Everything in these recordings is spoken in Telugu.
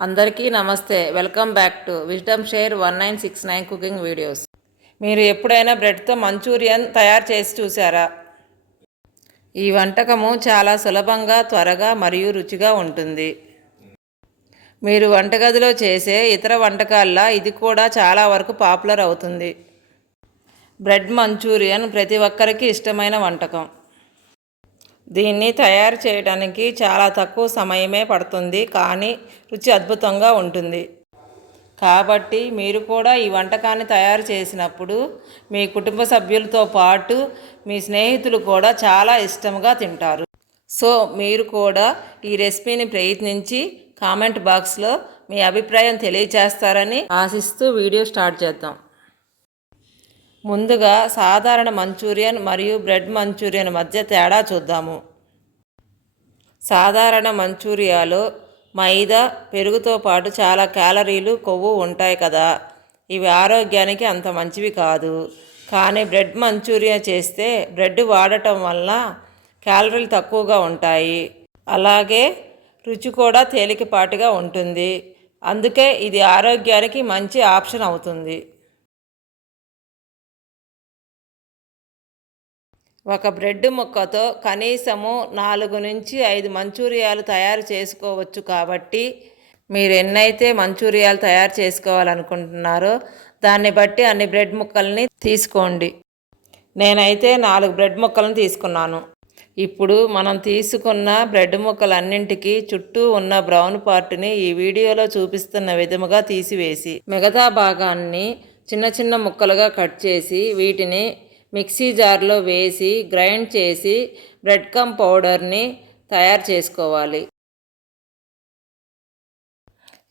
అందరికీ నమస్తే. Welcome back to wisdom share 1969 cooking videos. మీరు ఎప్పుడైనా బ్రెడ్తో మంచూరియన్ తయారు చేసి చూసారా? ఈ వంటకము చాలా సులభంగా, త్వరగా మరియు రుచిగా ఉంటుంది. మీరు వంటగదిలో చేసే ఇతర వంటకాల్లో ఇది కూడా చాలా వరకు పాపులర్ అవుతుంది. బ్రెడ్ మంచూరియన్ ప్రతి ఒక్కరికి ఇష్టమైన వంటకం. దీన్ని తయారు చేయడానికి చాలా తక్కువ సమయమే పడుతుంది, కానీ రుచి అద్భుతంగా ఉంటుంది. కాబట్టి మీరు కూడా ఈ వంటకాన్ని తయారు చేసినప్పుడు మీ కుటుంబ సభ్యులతో పాటు మీ స్నేహితులు కూడా చాలా ఇష్టంగా తింటారు. సో మీరు కూడా ఈ రెసిపీని ప్రయత్నించి కామెంట్ బాక్స్లో మీ అభిప్రాయం తెలియచేస్తారని ఆశిస్తూ వీడియో స్టార్ట్ చేద్దాం. ముందుగా సాధారణ మంచూరియన్ మరియు బ్రెడ్ మంచూరియన్ మధ్య తేడా చూద్దాము. సాధారణ మంచూరియాలో మైదా, పెరుగుతో పాటు చాలా క్యాలరీలు, కొవ్వు ఉంటాయి కదా. ఇవి ఆరోగ్యానికి అంత మంచివి కాదు. కానీ బ్రెడ్ మంచూరియా చేస్తే బ్రెడ్ వాడటం వల్ల క్యాలరీలు తక్కువగా ఉంటాయి. అలాగే రుచి కూడా తేలికపాటిగా ఉంటుంది. అందుకే ఇది ఆరోగ్యానికి మంచి ఆప్షన్ అవుతుంది. ఒక బ్రెడ్ ముక్కతో కనీసము 4 నుంచి 5 మంచూరియాలు తయారు చేసుకోవచ్చు. కాబట్టి మీరు ఎన్నైతే మంచూరియాలు తయారు చేసుకోవాలనుకుంటున్నారో దాన్ని బట్టి అన్ని బ్రెడ్ ముక్కల్ని తీసుకోండి. నేనైతే 4 బ్రెడ్ ముక్కలను తీసుకున్నాను. ఇప్పుడు మనం తీసుకున్న బ్రెడ్ ముక్కలన్నింటికి చుట్టూ ఉన్న బ్రౌన్ పార్ట్ని ఈ వీడియోలో చూపిస్తున్న విధముగా తీసివేసి మిగతా భాగాన్ని చిన్న చిన్న ముక్కలుగా కట్ చేసి వీటిని మిక్సీ జార్లో వేసి గ్రైండ్ చేసి బ్రెడ్ కమ్ పౌడర్ని తయారు చేసుకోవాలి.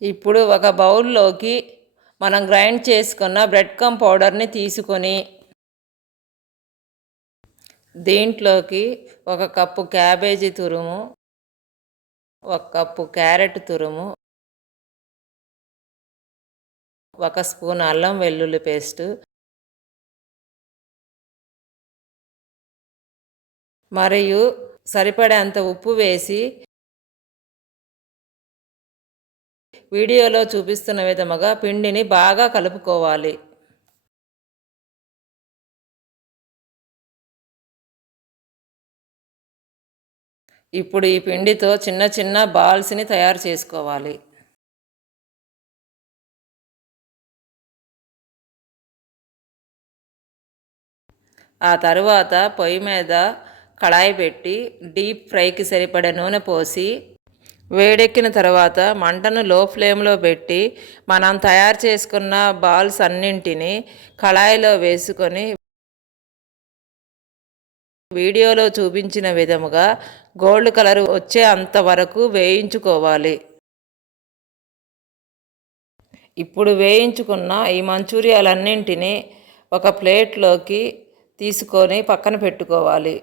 ఇప్పుడు ఒక బౌల్లోకి మనం గ్రైండ్ చేసుకున్న బ్రెడ్ కమ్ పౌడర్ని తీసుకొని దీంట్లోకి 1 కప్పు క్యాబేజీ తురుము, 1 కప్పు క్యారెట్ తురుము, 1 స్పూన్ అల్లం వెల్లుల్లి పేస్టు మరియు సరిపడేంత ఉప్పు వేసి వీడియోలో చూపిస్తున్న విధముగా పిండిని బాగా కలుపుకోవాలి. ఇప్పుడు ఈ పిండితో చిన్న చిన్న బాల్స్ని తయారు చేసుకోవాలి. ఆ తరువాత పొయ్యి మీద కళాయి పెట్టి డీప్ ఫ్రైకి సరిపడే నూనె పోసి వేడెక్కిన తర్వాత మంటను లో ఫ్లేమ్లో పెట్టి మనం తయారు చేసుకున్న బాల్స్ అన్నింటినీ కళాయిలో వేసుకొని వీడియోలో చూపించిన విధముగా గోల్డ్ కలర్ వచ్చే అంతవరకు వేయించుకోవాలి. ఇప్పుడు వేయించుకున్న ఈ మంచూరియాలన్నింటినీ ఒక ప్లేట్లోకి తీసుకొని పక్కన పెట్టుకోవాలి.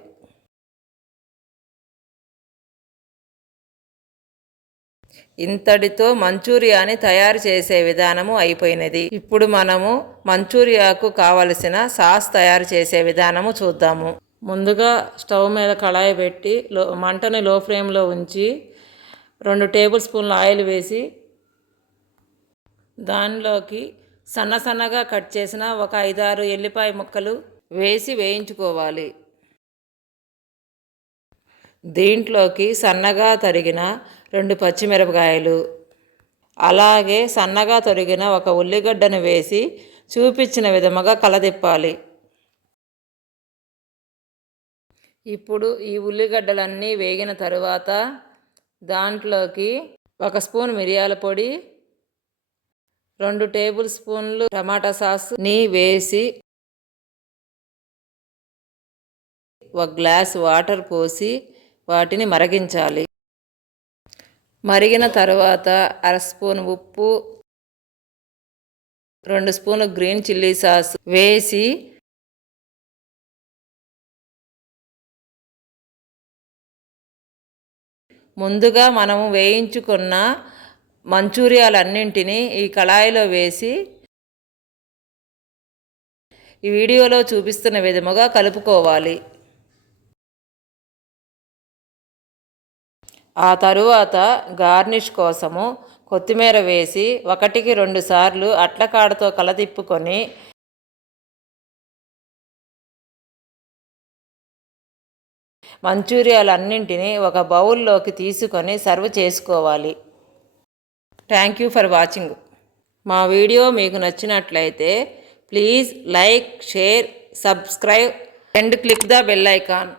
ఇంతటితో మంచూరియాని తయారు చేసే విధానము అయిపోయినది. ఇప్పుడు మనము మంచూరియాకు కావలసిన సాస్ తయారు చేసే విధానము చూద్దాము. ముందుగా స్టవ్ మీద కళాయి పెట్టి మంటని లో ఫ్లేమ్లో ఉంచి 2 టేబుల్ స్పూన్ల ఆయిల్ వేసి దానిలోకి సన్నగా కట్ చేసిన ఒక 5-6 ఎల్లిపాయ ముక్కలు వేసి వేయించుకోవాలి. దీంట్లోకి సన్నగా తరిగిన 2 పచ్చిమిరపకాయలు, అలాగే సన్నగా తరిగిన 1 ఉల్లిగడ్డను వేసి చూపించిన విధముగా కలదిప్పాలి. ఇప్పుడు ఈ ఉల్లిగడ్డలన్నీ వేగిన తరువాత దాంట్లోకి 1 స్పూన్ మిరియాల పొడి, 2 టేబుల్ స్పూన్లు టమాటా సాస్ని వేసి 1 గ్లాస్ వాటర్ పోసి వాటిని మరిగించాలి. మరిగిన తర్వాత 1/2 స్పూన్ ఉప్పు, 2 స్పూన్లు గ్రీన్ చిల్లీ సాస్ వేసి ముందుగా మనము వేయించుకున్న మంచూరియాలన్నింటినీ ఈ కళాయిలో వేసి ఈ వీడియోలో చూపిస్తున్న విధముగా కలుపుకోవాలి. ఆ తరువాత గార్నిష్ కోసము కొత్తిమీర వేసి 1కి 2 సార్లు అట్లకాడతో కలదిప్పుకొని మంచూరియాలన్నింటినీ ఒక బౌల్లోకి తీసుకొని సర్వ్ చేసుకోవాలి. Thank you for watching. మా వీడియో మీకు నచ్చినట్లయితే please like, share, subscribe and click the bell icon.